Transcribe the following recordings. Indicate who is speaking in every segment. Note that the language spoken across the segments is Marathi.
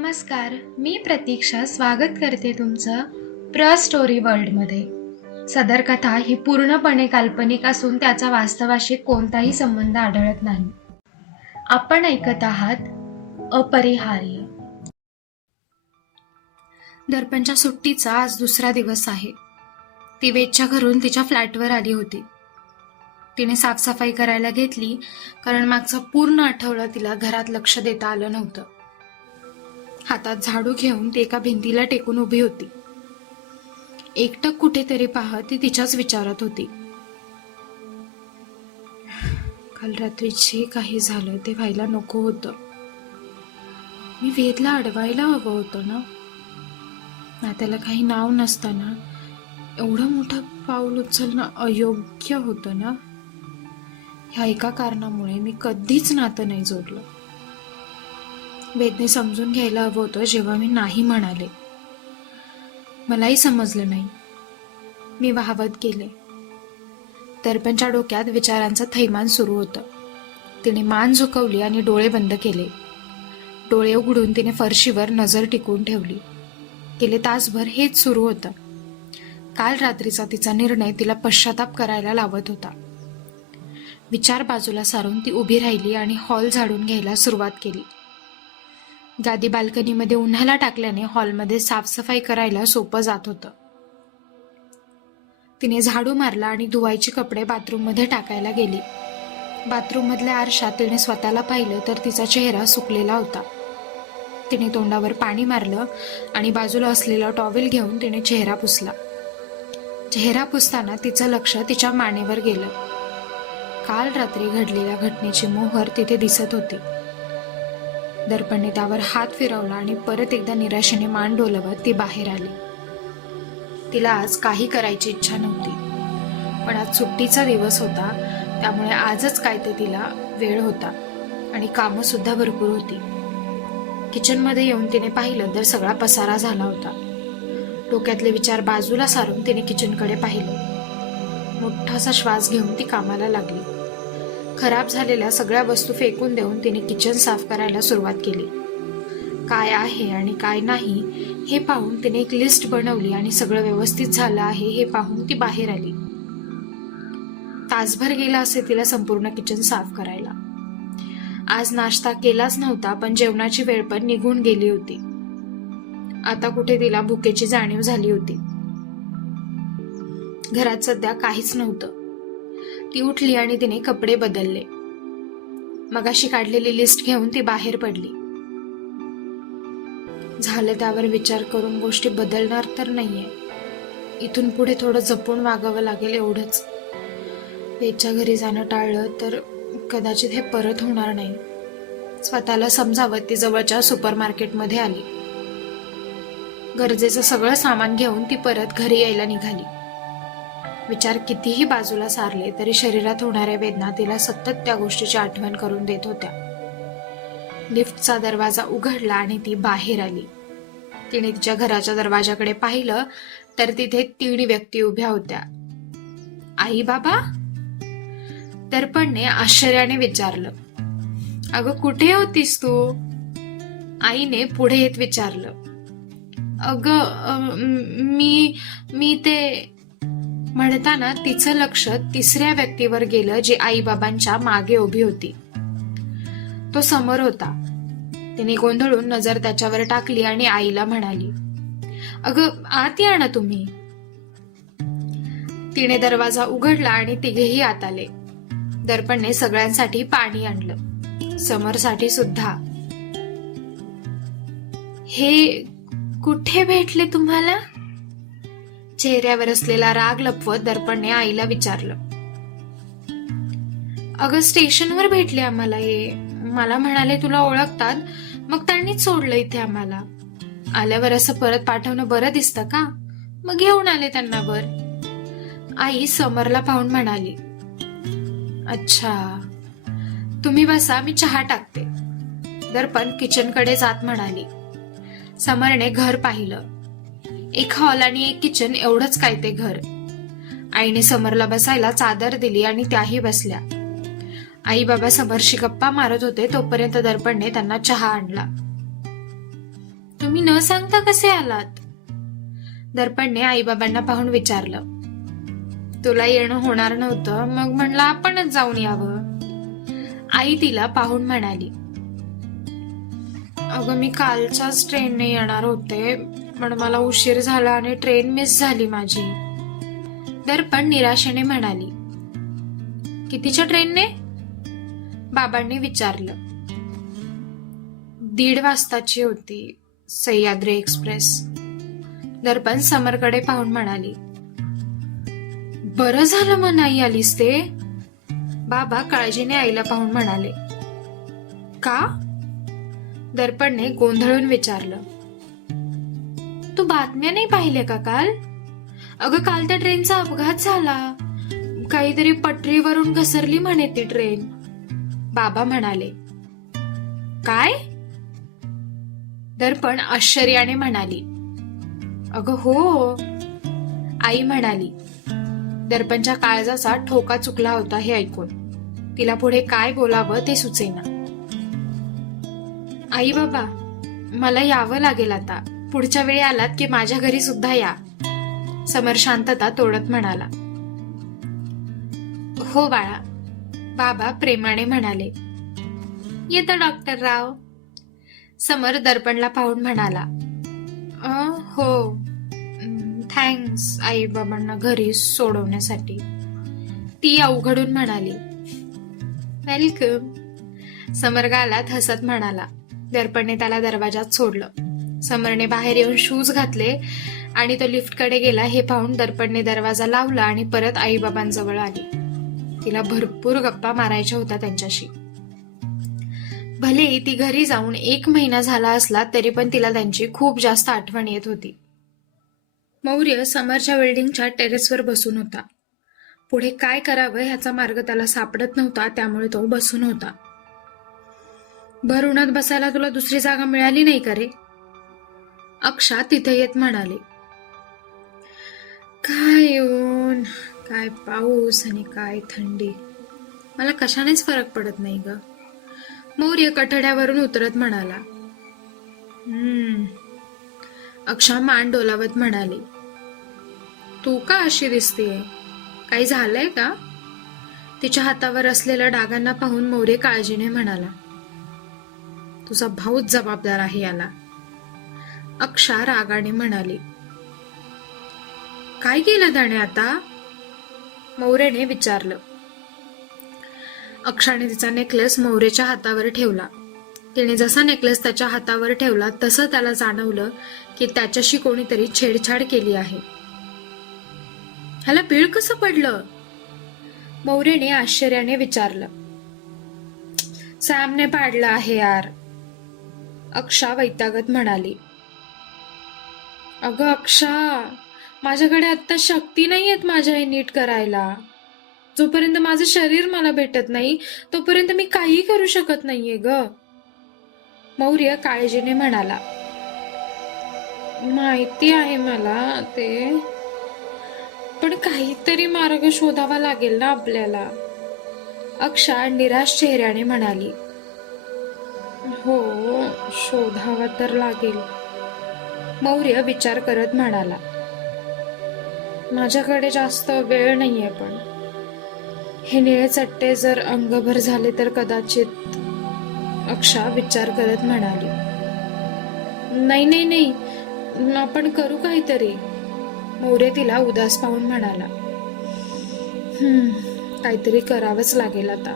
Speaker 1: नमस्कार मी प्रतीक्षा स्वागत करते तुमचं प्र स्टोरी वर्ल्डमध्ये. सदर कथा ही पूर्णपणे काल्पनिक असून त्याचा वास्तवाशी कोणताही संबंध आढळत नाही. आपण ऐकत आहात अपरिहार्य. दर्पणच्या सुट्टीचा आज दुसरा दिवस आहे. ती वेदच्या घरून तिच्या फ्लॅटवर आली होती. तिने साफसफाई करायला घेतली कारण मागचा पूर्ण आठवडा तिला घरात लक्ष देता आलं नव्हतं. हातात झाडू घेऊन ती एका भिंतीला टेकून उभी होती. एकटक कुठेतरी पाहत ती तिच्याच विचारात होती. काल रात्री जे काही झालं ते व्हायला नको होतं. मी वेदला अडवायला हवं होतं ना? ना त्याला काही नाव नसताना एवढं मोठं पाऊल उचलणं अयोग्य होतं ना? ह्या एका कारणामुळे मी कधीच नातं नाही जोडलं. वेदने समजून घ्यायला हवं होतं जेव्हा मी नाही म्हणाले. मलाही समजलं नाही. मी वाहवत गेले. दर्पणच्या डोक्यात विचारांचं थैमान सुरू होतं. तिने मान झुकवली आणि डोळे बंद केले. डोळे उघडून तिने फरशीवर नजर टिकवून ठेवली. गेले तासभर हेच सुरू होतं. काल रात्रीचा तिचा निर्णय तिला पश्चाताप करायला लावत होता. विचार बाजूला सारून ती उभी राहिली आणि हॉल झाडून घ्यायला सुरुवात केली. गादी बाल्कनीमध्ये उन्हाला टाकल्याने हॉलमध्ये साफसफाई करायला सोपं जात होतं. तिने झाडू मारला आणि धुवायचे कपडे बाथरूममध्ये टाकायला गेली. बाथरूममधल्या आरशात तिने स्वतःला पाहिलं तर तिचा चेहरा सुकलेला होता. तिने तोंडावर पाणी मारलं आणि बाजूला असलेला टॉवेल घेऊन तिने चेहरा पुसला. चेहरा पुसताना तिचं लक्ष तिच्या मानेवर गेलं. काल रात्री घडलेल्या घटनेची मोहर तिथे दिसत होती. दर्पणने त्यावर हात फिरवला आणि परत एकदा निराशेने मान डोलवत ती बाहेर आली. तिला आज काही करायची इच्छा नव्हती पण आज सुट्टीचा दिवस होता त्यामुळे आजच काय ते तिला वेळ होता आणि कामं सुद्धा भरपूर होती. किचनमध्ये येऊन तिने पाहिलं तर सगळा पसारा झाला होता. डोक्यातले विचार बाजूला सारून तिने किचनकडे पाहिलं. मोठासा श्वास घेऊन ती कामाला लागली. खराब झालेल्या सगळ्या वस्तू फेकून देऊन तिने किचन साफ करायला सुरुवात केली. काय आहे आणि काय नाही हे पाहून तिने एक लिस्ट बनवली आणि सगळं व्यवस्थित झालं आहे हे पाहून ती बाहेर आली. तासभर गेला असे तिला संपूर्ण किचन साफ करायला. आज नाश्ता केलाच नव्हता पण जेवणाची वेळ पण निघून गेली होती. आता कुठे तिला भुकेची जाणीव झाली होती. घरात सध्या काहीच नव्हतं. ती उठली आणि तिने कपडे बदलले. मगाशी काढलेली लिस्ट घेऊन ती बाहेर पडली. झालं त्यावर विचार करून गोष्टी बदलणार तर नाहीये. इथून पुढे थोडं जपून वागावं लागेल एवढंच. वेदच्या घरी जाणं टाळलं तर कदाचित हे परत होणार नाही. स्वतःला समजावत ती जवळच्या सुपर मार्केटमध्ये आली. गरजेचं सगळं सामान घेऊन ती परत घरी यायला निघाली. विचार कितीही बाजूला सारले तरी शरीरात होणाऱ्या वेदना तिला सतत त्या गोष्टीची आठवण करून देत होत्या. लिफ्टचा दरवाजा उघडला आणि ती बाहेर आली. तिने तिच्या घराच्या दरवाजाकडे पाहिलं तर तिथे तीन व्यक्ती उभ्या होत्या. आई बाबा? दर्पणने आश्चर्याने विचारलं. अगं कुठे होतीस तू? आईने पुढे येत विचारलं. अगं मी मी ते म्हणताना तिचं लक्ष तिसऱ्या व्यक्तीवर गेलं जी आईबाबांच्या मागे उभी होती. तो समोर होता. तिने गोंधळून नजर त्याच्यावर टाकली आणि आईला म्हणाली अगं आत या ना तुम्ही. तिने दरवाजा उघडला आणि तिघेही आत आले. दर्पणने सगळ्यांसाठी पाणी आणलं. समरसाठी सुद्धा. हे कुठे भेटले तुम्हाला? चेहऱ्यावर असलेला राग लपवत दर्पणने आईला विचारलं. अगं स्टेशनवर भेटले आम्हाला हे. मला म्हणाले तुला ओळखतात. मग त्यांनीच सोडलं इथे आम्हाला. आल्यावर असं परत पाठवणं बरं दिसतं का? मग घेऊन आले त्यांना वर. आई समरला पाहून म्हणाली अच्छा. तुम्ही बसा मी चहा टाकते. दर्पण किचनकडे जात म्हणाली. समरने घर पाहिलं. एक हॉल आणि एक किचन एवढंच काय ते घर. आईने समरला बसायला चादर दिली आणि त्याही बसल्या. आई बाबा समरशी गप्पा मारत होते तोपर्यंत दर्पणने त्यांना चहा आणला. तुम्ही न सांगता कसे आलात? दर्पणने आईबाबांना पाहून विचारलं. तुला येणं होणार नव्हतं मग म्हणलं आपणच जाऊन यावं. आई तिला पाहून म्हणाली. अगं मी कालच्याच ट्रेनने येणार होते. पण मला उशीर झाला आणि ट्रेन मिस झाली माझी. दर्पण निराशेने म्हणाली कितीच्या ट्रेनने बाबांनी विचारलं दीड वाजताची होती सह्याद्री एक्सप्रेस. दर्पण समरकडे पाहून म्हणाली बरं झालं मग नाही आलीस ते? बाबा काळजीने आईला पाहून म्हणाले का? दर्पणने गोंधळून विचारलं तू बातम्या नाही पाहिले का काल? अगं काल त्या ट्रेनचा अपघात झाला. काहीतरी पटरीवरून घसरली म्हणे ती ट्रेन. बाबा म्हणाले काय? दर्पण आश्चर्याने म्हणाली अगं हो. आई म्हणाली दर्पणच्या काळजाचा ठोका चुकला होता हे ऐकून. तिला पुढे काय बोलावं ते सुचेना. आई बाबा मला यावं लागेल आता. पुढच्या वेळी आलात की माझ्या घरी सुद्धा या. समर शांतता तोडत म्हणाला. हो बाळा बाबा प्रेमाने म्हणाले. येतं डॉक्टर राव. समर दर्पणला पाहून म्हणाला. हो. थँक्स आई बाबांना घरी सोडवण्यासाठी. ती अवघडून म्हणाली. वेलकम. समर गालात हसत म्हणाला. दर्पणने त्याला दरवाजात सोडलं. समरने बाहेर येऊन शूज घातले आणि तो लिफ्टकडे गेला. हे पाहून दर्पणने दरवाजा लावला आणि परत आईबाबांजवळ आली. तिला भरपूर गप्पा मारायच्या होत्या त्यांच्याशी. भले ती घरी जाऊन एक महिना झाला असला तरी पण तिला त्यांची खूप जास्त आठवण येत होती. मौर्य समरच्या बिल्डिंगच्या टेरेसवर बसून होता. पुढे काय करावं ह्याचा मार्ग त्याला सापडत नव्हता त्यामुळे तो बसून होता. भर उन्हात बसायला तुला दुसरी जागा मिळाली नाही का रे? अक्षा तिथे येत म्हणाली. काय ऊन काय पाऊस आणि काय थंडी. मला कशानेच फरक पडत नाही ग. मौर्य कठड्यावरून उतरत म्हणाला. हम्म. अक्षा मान डोलावत म्हणाली. तू का अशी दिसतीये? काही झालंय का? तिच्या हातावर असलेल्या डागांना पाहून मौर्य काळजीने म्हणाला. तुझा भाऊच जबाबदार आहे याला. अक्षा रागाने म्हणाली. काय केलं त्याने आता? मौर्याने विचारलं. अक्षाने तिचा नेकलेस मौर्याच्या हातावर ठेवला. तिने जसा नेकलेस त्याच्या हातावर ठेवला तसं त्याला जाणवलं की त्याच्याशी कोणीतरी छेडछाड केली आहे. ह्याला पीळ कसं पडलं? मौर्याने आश्चर्याने विचारलं. सॅमने पाडलं आहे यार अक्षा वैतागत म्हणाली. अगं अक्षा माझ्याकडे आत्ता शक्ती नाही आहेत माझ्या हे नीट करायला. जोपर्यंत माझं शरीर मला भेटत नाही तोपर्यंत मी काही करू शकत नाहीये ग. मौर्य काळजीने म्हणाला. माहिती आहे मला ते पण काहीतरी मार्ग शोधावा लागेल ना आपल्याला. अक्षा निराश चेहऱ्याने म्हणाली. हो शोधावा तर लागेल. मौर्य विचार करत म्हणाला माझ्याकडे जास्त वेळ नाहीये पण. हे निळे चट्टे जर अंगभर झाले तर कदाचित अक्षा विचार करत म्हणाली नाही नाही नाही आपण करू काहीतरी. मौर्य तिला उदास पाहून म्हणाला हम्म काहीतरी करावंच लागेल आता.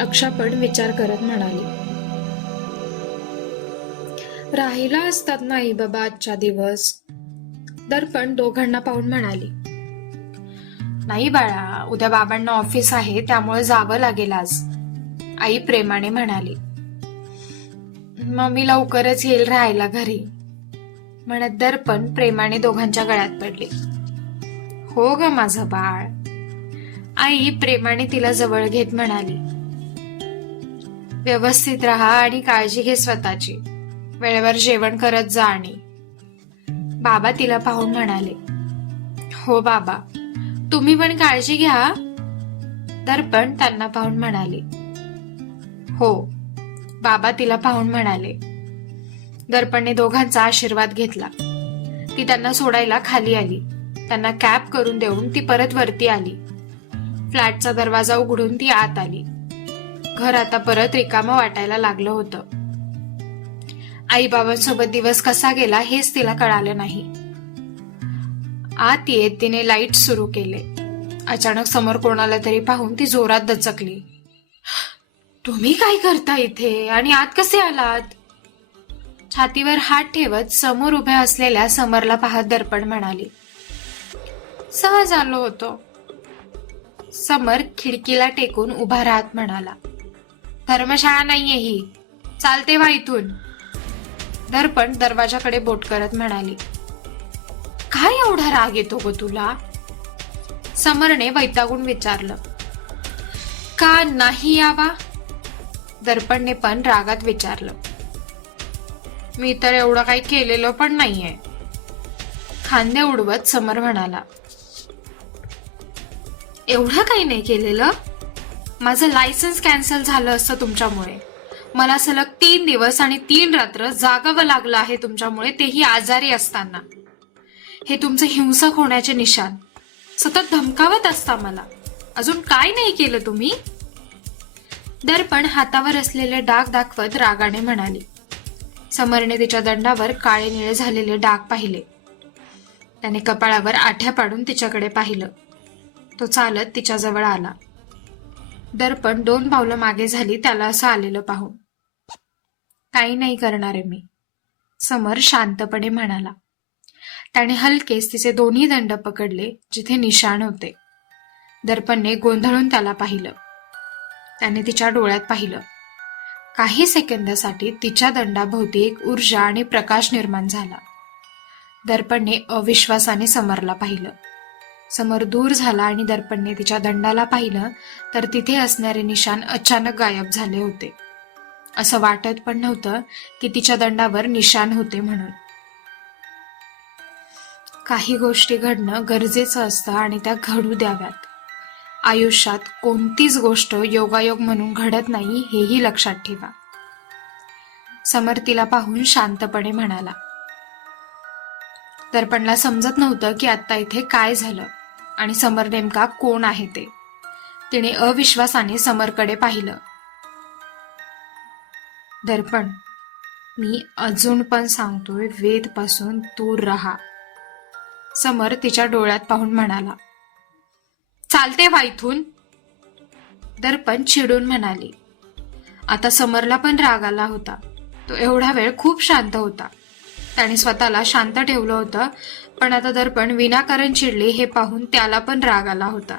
Speaker 1: अक्षा पण विचार करत म्हणाली राहिला असतात नाही बाबा आजचा दिवस. दर्पण दोघांना पाहून म्हणाली नाही बाळा उद्या बाबांना ऑफिस आहे त्यामुळे जावं लागेल आज. आई प्रेमाने म्हणाली मम्मी लवकरच येईल राहायला घरी. म्हणत दर्पण प्रेमाने दोघांच्या गळ्यात पडले. हो ग माझं बाळ. आई प्रेमाने तिला जवळ घेत म्हणाली व्यवस्थित राहा आणि काळजी घे स्वतःची. वेळेवर जेवण करत जा आणि बाबा तिला पाहून म्हणाले हो बाबा तुम्ही पण काळजी घ्या. दर्पण त्यांना पाहून म्हणाले हो. बाबा तिला पाहून म्हणाले दर्पणने दोघांचा आशीर्वाद घेतला. ती त्यांना सोडायला खाली आली. त्यांना कॅब करून देऊन ती परत वरती आली. फ्लॅटचा दरवाजा उघडून ती आत आली. घर आता परत रिकामं वाटायला लागलं होतं. आईबाबांसोबत दिवस कसा गेला हेच तिला कळालं नाही. आत येत तिने लाइट सुरू केले. अचानक समोर कोणाला तरी पाहून ती जोरात दचकली. तुम्ही काय करता इथे? आणि आत कसे आलात? छातीवर हात ठेवत समोर उभ्या असलेल्या समरला पाहत दर्पण म्हणाली सहज आलो होतो. समर खिडकीला टेकून उभा राहत म्हणाला धर्मशाळा नाहीये ही. चालते वा इथून. दर्पण दरवाजाकडे बोट करत म्हणाली काय एवढा राग येतो ग तुला? समरने वैतागून विचारलं का नाही यावा? दर्पणने पण रागात विचारलं मी तर एवढं काही केलेलं पण नाहीये. खांदे उडवत समर म्हणाला एवढं काही नाही केलेलं? माझं लायसन्स कॅन्सल झालं असतं तुमच्यामुळे. मला सलग तीन दिवस आणि तीन रात्र जागावं लागलं आहे तुमच्यामुळे तेही आजारी असताना. हे तुमचे हिंसक होण्याचे निशान सतत धमकावत असता मला. अजून काय नाही केलं तुम्ही? दर्पण हातावर असलेले डाग दाखवत रागाने म्हणाली. समरने तिच्या दंडावर काळे निळे झालेले डाग पाहिले. त्याने कपाळावर आठ्या पाडून तिच्याकडे पाहिलं. तो चालत तिच्याजवळ आला. दर्पण दोन पावलं मागे झाली त्याला असं आलेलं पाहून. काही नाही करणार आहे मी. समर शांतपणे म्हणाला. त्याने हलकेच तिचे दोन्ही दंड पकडले जिथे निशाण होते. दर्पणने गोंधळून त्याला पाहिलं. त्याने तिच्या डोळ्यात पाहिलं. काही सेकंदासाठी तिच्या दंडाभोवती एक ऊर्जा आणि प्रकाश निर्माण झाला. दर्पणने अविश्वासाने समरला पाहिलं. समर दूर झाला आणि दर्पणने तिच्या दंडाला पाहिलं तर तिथे असणारे निशाण अचानक गायब झाले होते. असं वाटत पण नव्हतं की तिच्या दंडावर निशाण होते म्हणून. काही गोष्टी घडणं गरजेचं असतं आणि त्या घडू द्याव्यात. आयुष्यात कोणतीच गोष्ट योगायोग म्हणून घडत नाही हेही लक्षात ठेवा. समर तिला पाहून शांतपणे म्हणाला. दर्पणला समजत नव्हतं की आता इथे काय झालं आणि समर नेमका कोण आहे ते. तिने अविश्वासाने समरकडे पाहिलं. दर्पण. मी अजून पण सांगतोय वेदपासून दूर राहा. समर तिच्या डोळ्यात पाहून म्हणाला चालते वा इथून. दर्पण चिडून म्हणाली आता समरला पण राग आला होता. तो एवढा वेळ खूप शांत होता. त्याने स्वतःला शांत ठेवलं होतं पण आता दर्पण विनाकारण चिडले हे पाहून त्याला पण राग आला होता.